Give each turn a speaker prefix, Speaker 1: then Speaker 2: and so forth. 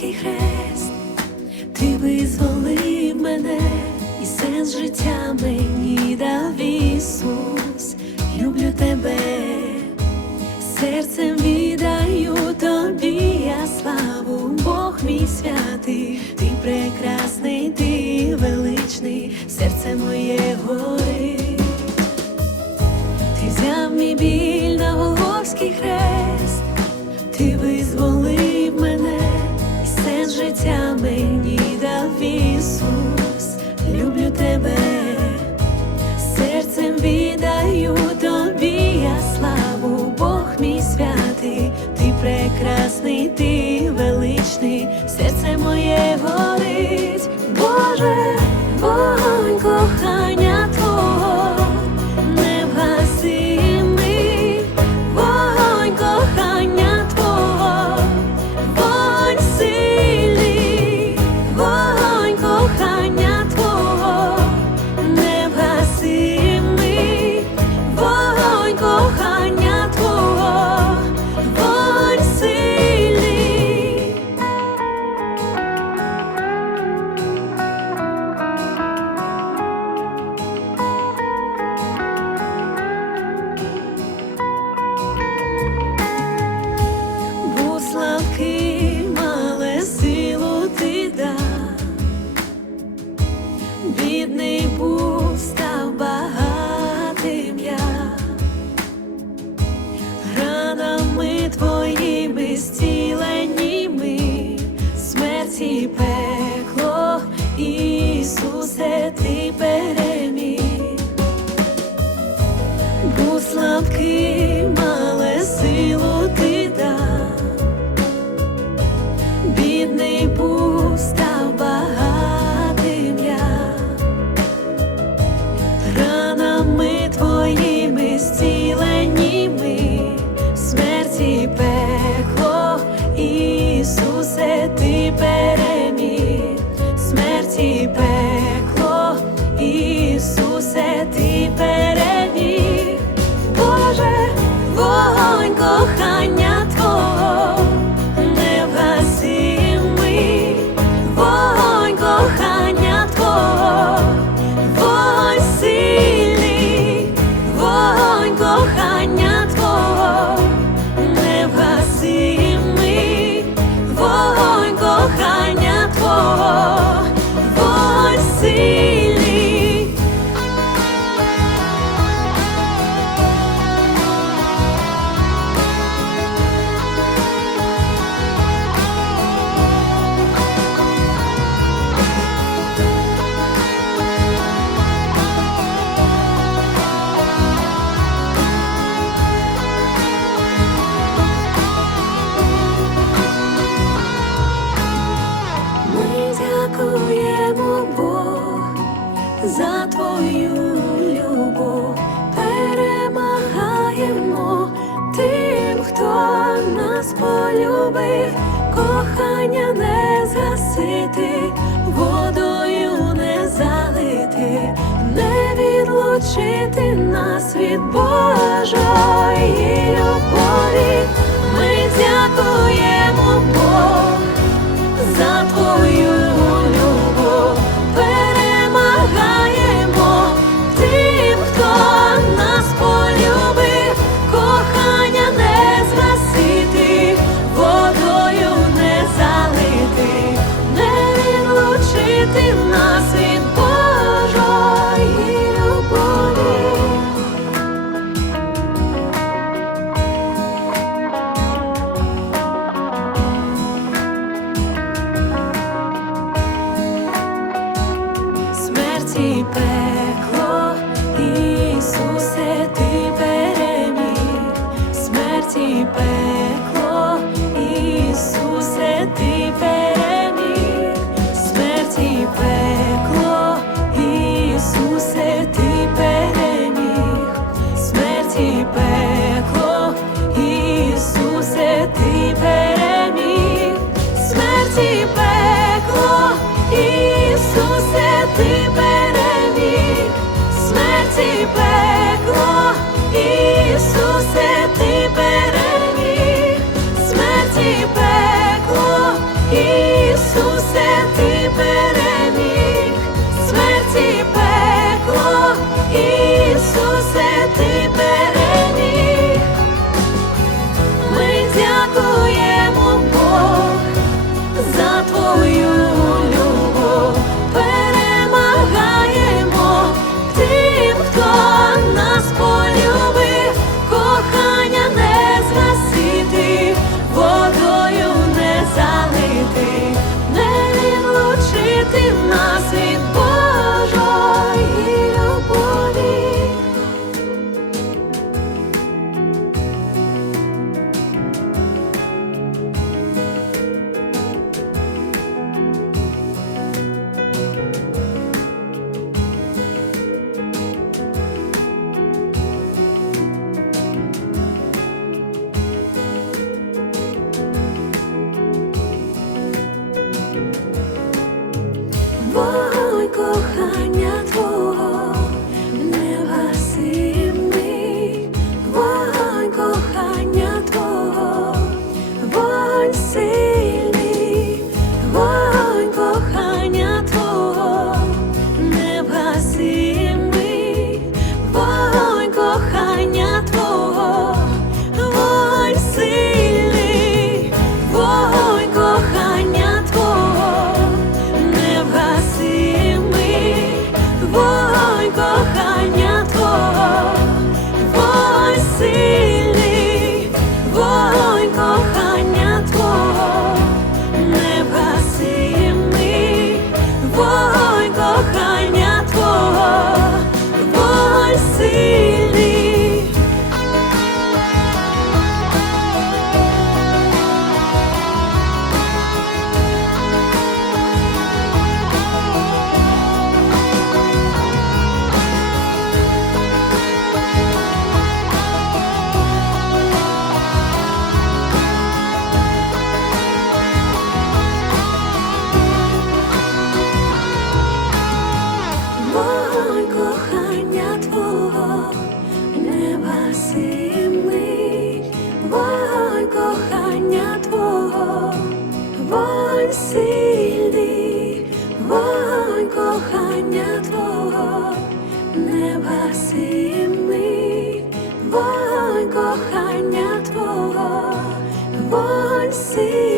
Speaker 1: Християнський хрест, ти визволив мене, і сенс життя мені дав Ісус, люблю тебе, серцем віддаю тобі, я славу, Бог мій святий, ти прекрасний, ти величний, серце моє горить, ти взяв мій біль на Волговський хрест. baby. Milky. свою любов перемагаємо тим, хто нас полюбив, кохання не згасити, водою не залити, не відлучити нас від Божої. смерті пекло, Ісусе, ти переміг, смерті пекло, Ісусе, ти переміг, смерті пекло, Ісусе, ти переміг, смерті пекло, Ісусе, ти переміг, смерті пекло. see.